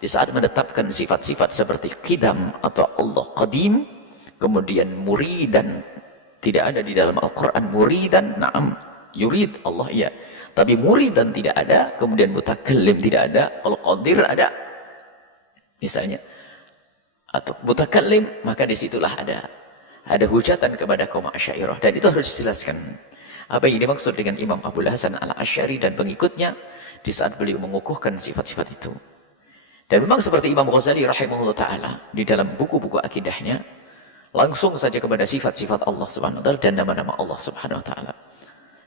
di saat menetapkan sifat-sifat seperti qidam atau Allah qadim, kemudian muridan, tidak ada di dalam Al-Quran muridan, na'am, yurid Allah ya, tapi muridan tidak ada, kemudian mutakallim tidak ada, al-qadir ada misalnya, atau mutakallim, maka disitulah ada Ada hujatan kepada kaum Asy'ariyah, dan itu harus dijelaskan. Apa yang dimaksud dengan Imam Abul Hasan al-Asy'ari dan pengikutnya di saat beliau mengukuhkan sifat-sifat itu. Dan memang seperti Imam Ghazali rahimahullah ta'ala, di dalam buku-buku akidahnya, langsung saja kepada sifat-sifat Allah subhanahu wa ta'ala dan nama-nama Allah subhanahu wa ta'ala.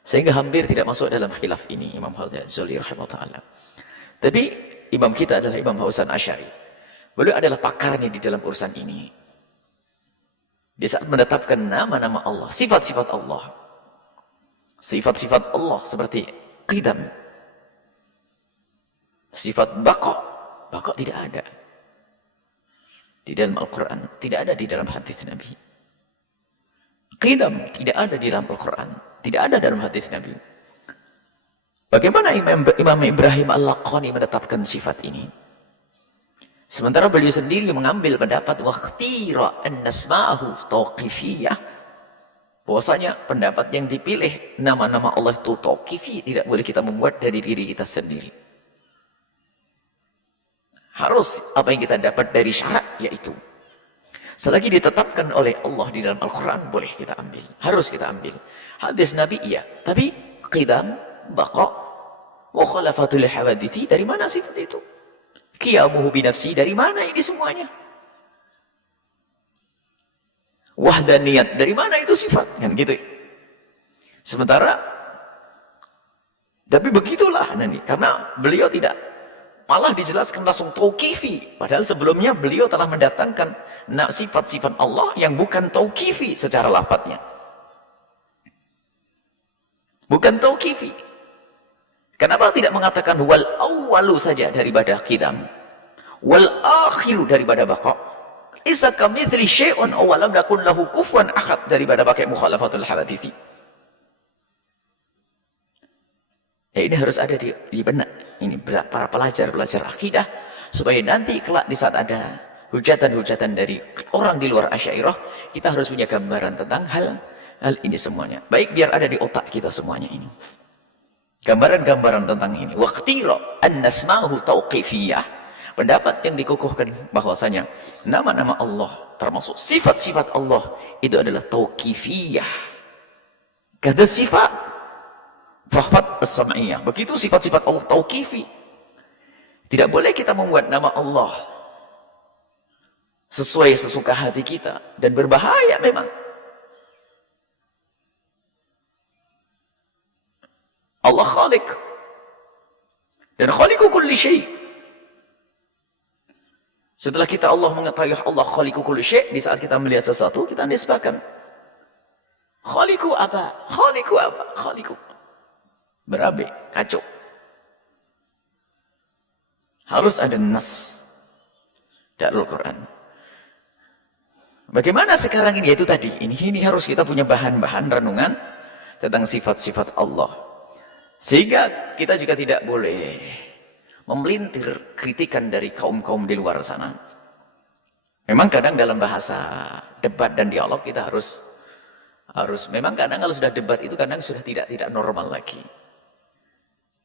Sehingga hampir tidak masuk dalam khilaf ini Imam Ghazali rahimahullah ta'ala. Tapi imam kita adalah Imam Hasan Asy'ari. Beliau adalah pakarnya di dalam urusan ini. Di saat menetapkan nama-nama Allah, sifat-sifat Allah. Sifat-sifat Allah seperti qidam. Sifat baqa. Baqa tidak ada di dalam Al-Quran, tidak ada di dalam hadis Nabi. Qidam tidak ada di dalam Al-Quran, tidak ada dalam hadis Nabi. Bagaimana Imam Ibrahim Al-Laqani menetapkan sifat ini? Sementara beliau sendiri mengambil pendapat waqtira an-nasma'ahu tauqifiyah. Bahwasanya pendapat yang dipilih nama-nama Allah itu tauqifi, tidak boleh kita membuat dari diri kita sendiri. Harus apa yang kita dapat dari syarat, yaitu selagi ditetapkan oleh Allah di dalam Al-Quran, boleh kita ambil, harus kita ambil. Hadis Nabi iya, tapi qidam, baqa, wa khalafatul hawadithi, dari mana sifat itu? Qiyamuhu binafsi, dari mana ini semuanya? Wahdaniyat, dari mana itu sifat? Kan gitu. Sementara tapi begitulah nanti, karena beliau tidak, malah dijelaskan langsung tauqifi, padahal sebelumnya beliau telah mendatangkan sifat-sifat Allah yang bukan tauqifi secara lafadznya, bukan tauqifi. Kenapa tidak mengatakan wal awwalu saja daripada qidam, wal akhiru daripada baqa, isa kamitsli syai'un aw lam yakun lahu kufuwan ahad daripada pakai mukhalafatul hadithi. Ya, ini harus ada di benak ini para pelajar akidah, supaya nanti kelak di saat ada hujatan-hujatan dari orang di luar Asy'ariyah, kita harus punya gambaran tentang hal ini semuanya. Baik, biar ada di otak kita semuanya ini. Gambaran-gambaran tentang ini. Waqtira an-nasma'uhu tauqifiyah. Pendapat yang dikukuhkan bahwasanya nama-nama Allah termasuk sifat-sifat Allah itu adalah tauqifiyah. Kata sifat fahfat as-sam'iyah. Begitu sifat-sifat Allah tauqifi. Tidak boleh kita membuat nama Allah sesuai sesuka hati kita, dan berbahaya memang. Allah khaliq, dan khaliqu kulli syai'. Setelah kita Allah mengetahui Allah khaliqu kulli syai', di saat kita melihat sesuatu kita nisbahkan khaliqu apa? Khaliqu apa? Khaliqu berabe, kacau. Harus ada nas dari Al-Quran. Bagaimana sekarang ini? Itu tadi, ini harus kita punya bahan-bahan renungan tentang sifat-sifat Allah, sehingga kita juga tidak boleh memelintir kritikan dari kaum-kaum di luar sana. Memang kadang dalam bahasa debat dan dialog kita harus memang kadang kalau sudah debat itu kadang sudah tidak normal lagi.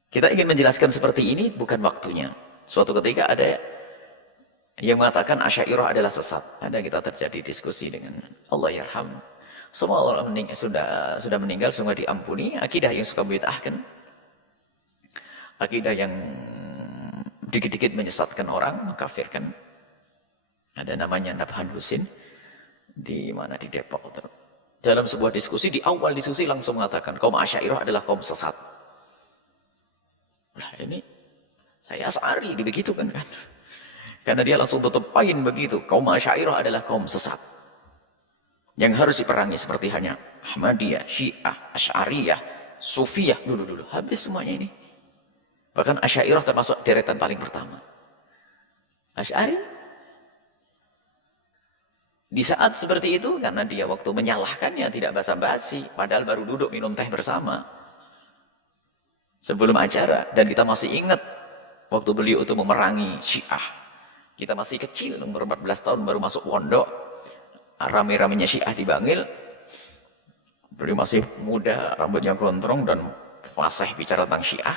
Kita ingin menjelaskan seperti ini, bukan waktunya. Suatu ketika ada yang mengatakan Asy'ariyah adalah sesat. Ada kita terjadi diskusi dengan Allah yarham. Semua orang sudah meninggal, semua diampuni. Akidah yang suka bid'ahkan, akidah yang dikit-dikit menyesatkan orang, mengkafirkan. Ada namanya Nabhan Husin di mana, di Depok. Dalam sebuah diskusi, di awal diskusi langsung mengatakan kaum Asy'ariyah adalah kaum sesat. Nah ini saya Asy'ari dibegitukan kan, karena dia langsung tutup poin begitu, kaum Asy'ariyah adalah kaum sesat yang harus diperangi, seperti hanya Ahmadiyah, Syiah, Asy'ariyah, Sufiyah dulu habis semuanya ini. Bahkan Asy'ariyah termasuk deretan paling pertama. Asy'ari di saat seperti itu, karena dia waktu menyalahkannya tidak basa-basi, padahal baru duduk minum teh bersama sebelum acara, dan kita masih ingat waktu beliau itu memerangi Syiah. Kita masih kecil, umur 14 tahun baru masuk pondok, rame-ramenya Syiah di Bangil. Beliau masih muda, rambutnya gondrong dan fasih bicara tentang Syiah.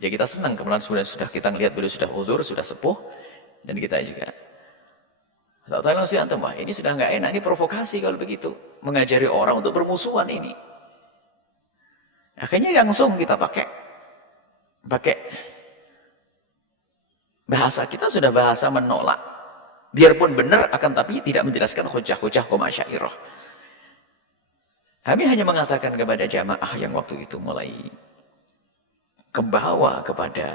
Ya kita senang, kemudian sudah kita lihat beliau sudah udzur, sudah sepuh, dan kita juga Tak tahu sih antum, wah ini sudah nggak enak, ini provokasi kalau begitu. Mengajari orang untuk bermusuhan ini. Akhirnya langsung kita pakai bahasa kita sudah bahasa menolak. Biarpun benar akan tapi tidak menjelaskan hujah-hujah kaum Asy'ariyah. Kami hanya mengatakan kepada jamaah yang waktu itu mulai kebawa kepada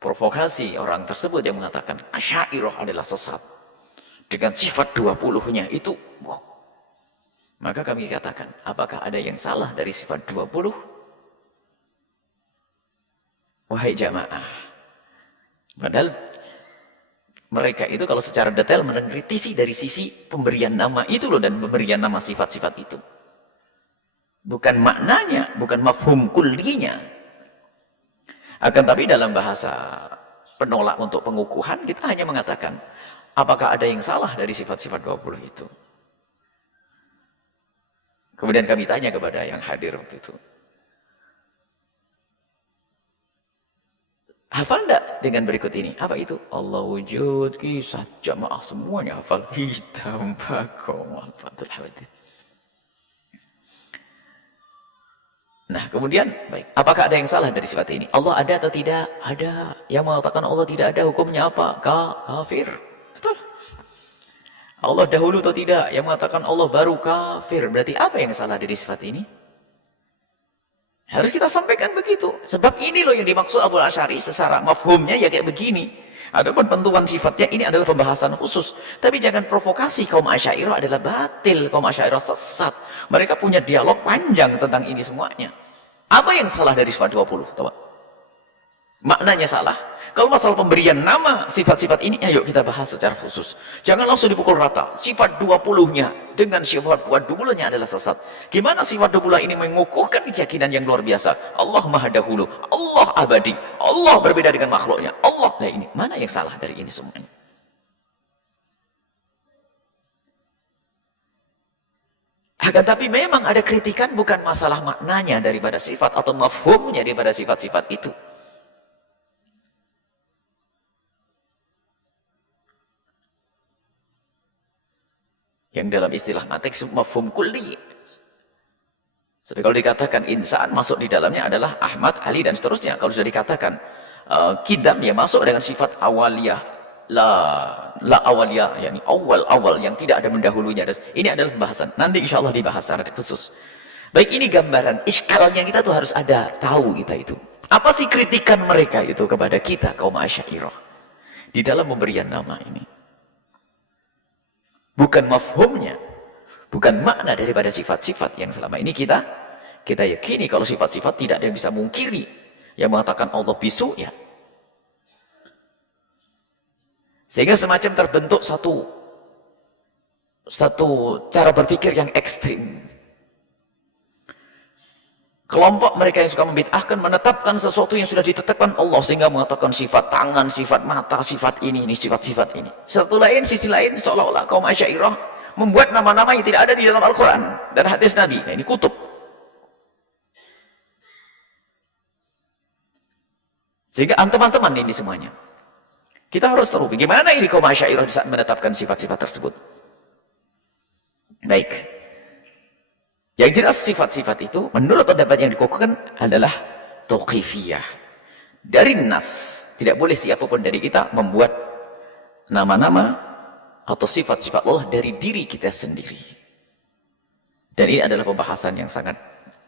provokasi orang tersebut yang mengatakan Asy'ariyah adalah sesat dengan sifat 20-nya itu. Maka kami katakan, apakah ada yang salah dari sifat 20? Wahai jamaah, padahal mereka itu kalau secara detail mengkritisi dari sisi pemberian nama itu loh, dan pemberian nama sifat-sifat itu. Bukan maknanya, bukan mafhum kullinya. Akan tapi dalam bahasa penolak untuk pengukuhan, kita hanya mengatakan, apakah ada yang salah dari sifat-sifat 20 itu? Kemudian kami tanya kepada yang hadir waktu itu, hafal enggak dengan berikut ini? Apa itu? Allah wujud, kisah, jamaah semuanya hafal. Hitam bakom al-fatul hawadith. Nah kemudian, baik, apakah ada yang salah dari sifat ini? Allah ada atau tidak? Ada. Yang mengatakan Allah tidak ada, hukumnya apa? Kafir. Betul. Allah dahulu atau tidak? Yang mengatakan Allah baru, kafir. Berarti apa yang salah dari sifat ini? Harus kita sampaikan begitu. Sebab ini loh yang dimaksud Abu Asy'ari secara mafhumnya ya kayak begini. Adapun penentuan sifatnya ini adalah pembahasan khusus. Tapi jangan provokasi, kaum Asy'ariyah adalah batil, kaum Asy'ariyah sesat. Mereka punya dialog panjang tentang ini semuanya. Apa yang salah dari sifat 20? Tahu? Maknanya salah. Kalau masalah pemberian nama sifat-sifat ini, ayo kita bahas secara khusus. Jangan langsung dipukul rata. Sifat 20-nya dengan sifat 20-nya adalah sesat. Gimana sifat 20 ini mengukuhkan keyakinan yang luar biasa? Allah maha dahulu, Allah abadi, Allah berbeda dengan makhluknya. Allah, nah ini, mana yang salah dari ini semuanya? Akan tapi memang ada kritikan bukan masalah maknanya daripada sifat atau mafhumnya daripada sifat-sifat itu. Yang dalam istilah matek mafhum kulli. Jadi kalau dikatakan insan masuk di dalamnya adalah Ahmad, Ali dan seterusnya. Kalau sudah dikatakan kidam ya masuk dengan sifat awaliyah, la awaliyah, yakni awal yang tidak ada mendahulunya. Ini adalah pembahasan. Nanti insya Allah dibahas secara khusus. Baik, ini gambaran. Iskalnya kita tuh harus ada tahu kita itu. Apa sih kritikan mereka itu kepada kita kaum Asy'ariyah di dalam pemberian nama ini? Bukan mafhumnya, bukan makna daripada sifat-sifat yang selama ini kita yakini. Kalau sifat-sifat tidak ada yang bisa mungkiri. Yang mengatakan Allah bisu, ya. Sehingga semacam terbentuk satu cara berpikir yang ekstrim. Kelompok mereka yang suka membid'ahkan, menetapkan sesuatu yang sudah ditetapkan Allah, sehingga mengatakan sifat tangan, sifat mata, sifat ini sifat-sifat ini. Sisi lain seolah-olah kaum Asy'ariyah membuat nama-nama yang tidak ada di dalam Al-Quran dan hadis Nabi. Nah, ini kutub. Sehingga teman-teman ini semuanya, kita harus tahu bagaimana ini kaum Asy'ariyah di saat menetapkan sifat-sifat tersebut. Baik. Yang jelas sifat-sifat itu menurut pendapat yang dikukuhkan adalah tauqifiyah. Dari nas, tidak boleh siapapun dari kita membuat nama-nama atau sifat-sifat Allah dari diri kita sendiri. Dan ini adalah pembahasan yang sangat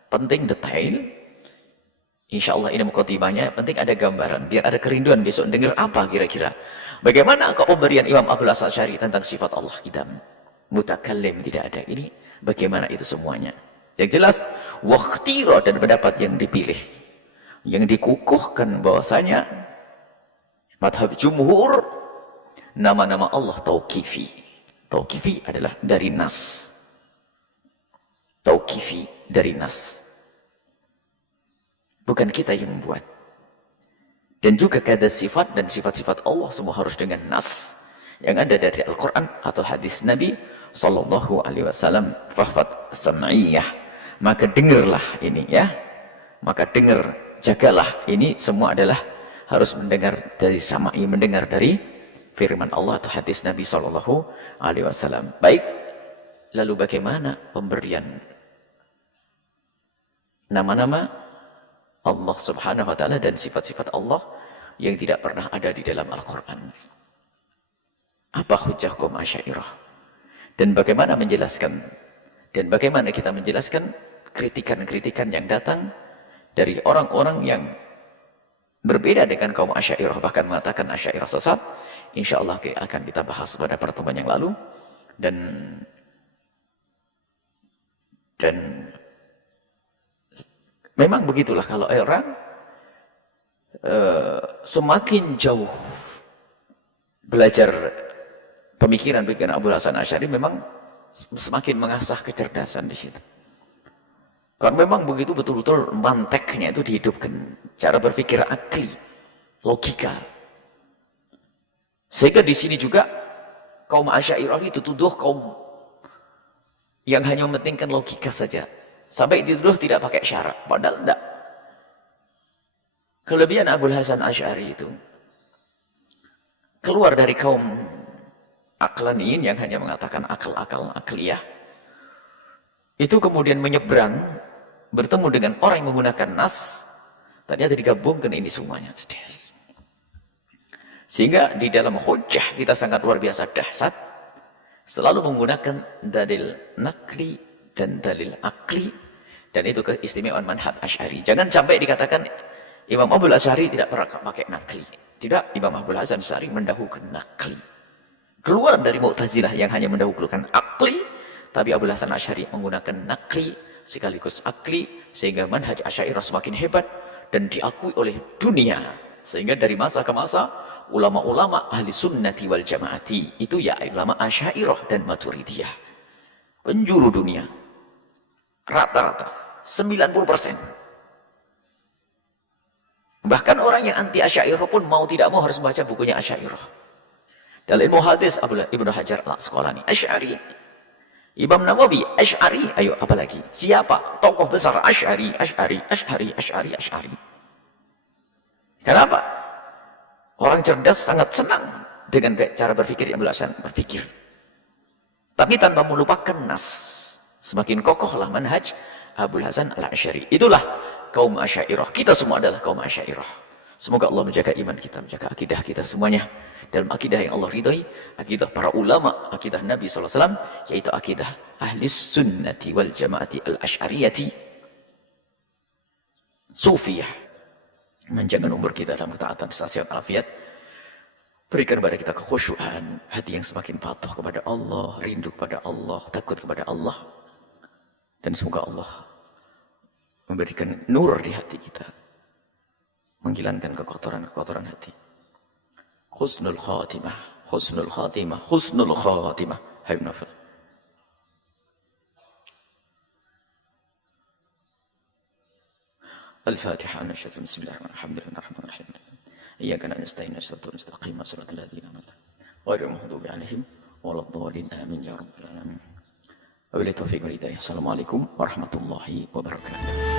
penting, detail. Insya Allah ini mukadimahnya, penting ada gambaran, biar ada kerinduan besok dengar apa kira-kira. Bagaimana kok pemberian Imam Abu Asy'ari tentang sifat Allah kita? Mutakallim tidak ada. Ini bagaimana itu semuanya? Yang jelas waqtira dan pendapat yang dipilih, yang dikukuhkan bahwasanya madhab jumhur nama-nama Allah tauqifi. Tauqifi adalah dari nas. Tauqifi dari nas. Bukan kita yang membuat. Dan juga kada sifat dan sifat-sifat Allah semua harus dengan nas yang ada dari Al-Quran atau hadis Nabi Sallallahu Alaihi Wasallam. Fahfat sam'iyah, maka dengarlah ini ya, maka dengar, jagalah, ini semua adalah harus mendengar dari sama'i, mendengar dari firman Allah atau hadis Nabi Shallallahu Alaihi Wasallam. Baik, lalu bagaimana pemberian nama-nama Allah Subhanahu Wa Taala dan sifat-sifat Allah yang tidak pernah ada di dalam Al-Quran? Apa hujah kaum Asy'ariyah? Dan bagaimana menjelaskan, dan bagaimana kita menjelaskan kritikan-kritikan yang datang dari orang-orang yang berbeda dengan kaum Asy'ariyah, bahkan mengatakan Asy'ariyah sesat. Insya Allah akan kita bahas pada pertemuan yang lalu. Dan memang begitulah kalau orang semakin jauh belajar pemikiran Abu Hasan Asy'ari, memang semakin mengasah kecerdasan di situ. Karena memang begitu betul-betul manteknya itu dihidupkan, cara berpikir akli, logika. Sehingga di sini juga kaum Asy'ariyah itu tuduh kaum yang hanya mementingkan logika saja. Sampai dituduh tidak pakai syarak, padahal enggak. Kelebihan Abu Hasan Asy'ari itu keluar dari kaum aklaniin yang hanya mengatakan akal-akal, akliyah. Itu kemudian menyeberang, bertemu dengan orang yang menggunakan nas, ternyata digabungkan ini semuanya. Sehingga di dalam hujjah kita sangat luar biasa dahsyat, selalu menggunakan dalil nakli dan dalil akli, dan itu keistimewaan manhaj Asy'ari. Jangan sampai dikatakan Imam Abu Asy'ari tidak pernah pakai nakli. Tidak, Imam Abu Hasan Asy'ari mendahulukan nakli. Keluar dari Mu'tazilah yang hanya mendahulukan akli, tapi Abu Hasan Asy'ari menggunakan nakli sekaligus akli, sehingga manhaj Asy'ariyah semakin hebat dan diakui oleh dunia. Sehingga dari masa ke masa, ulama-ulama ahli sunnati wal jamaati itu ya ulama Asy'ariyah dan Maturidiyah, penjuru dunia, rata-rata 90%. Bahkan orang yang anti Asy'ariyah pun mau tidak mau harus baca bukunya Asy'ariyah. Dalam ilmu hadis Ibnu Hajar al-Asqalani Asy'ari, Imam Nawawi Asy'ari, ayo apalagi siapa tokoh besar Asy'ari. Kenapa? Orang cerdas sangat senang dengan cara berpikir Abu Hasan berpikir, tapi tanpa melupakan nas. Semakin kokohlah manhaj Abu Hasan al-Asy'ari. Itulah kaum Asy'ariyah. Kita semua adalah kaum Asy'ariyah. Semoga Allah menjaga iman kita, menjaga akidah kita semuanya dalam akidah yang Allah ridhoi, akidah para ulama, akidah Nabi SAW, yaitu akidah ahli sunnati wal jamaati al-asy'ariyati sufiyah. Menjaga umur kita dalam ketaatan, sehat afiat. Berikan kepada kita kekhusyuan, hati yang semakin patuh kepada Allah, rindu kepada Allah, takut kepada Allah. Dan semoga Allah memberikan nur di hati kita, menghilangkan kekotoran-kekotoran hati. Husnul khatimah, husnul khatimah, husnul khatimah. Hai Nafil. Al-Fatihah. Bismillahirrahmanirrahim. Alhamdulillahirrahmanirrahim. Iyyaka na'budu wa iyyaka nasta'in. Ihdinash shiratal ladzina an'amta 'alaihim ghairil maghdubi 'alaihim waladdallin. Amin ya rabbal alamin. Wabillahi taufiq wal hidayah. Assalamualaikum warahmatullahi wabarakatuh.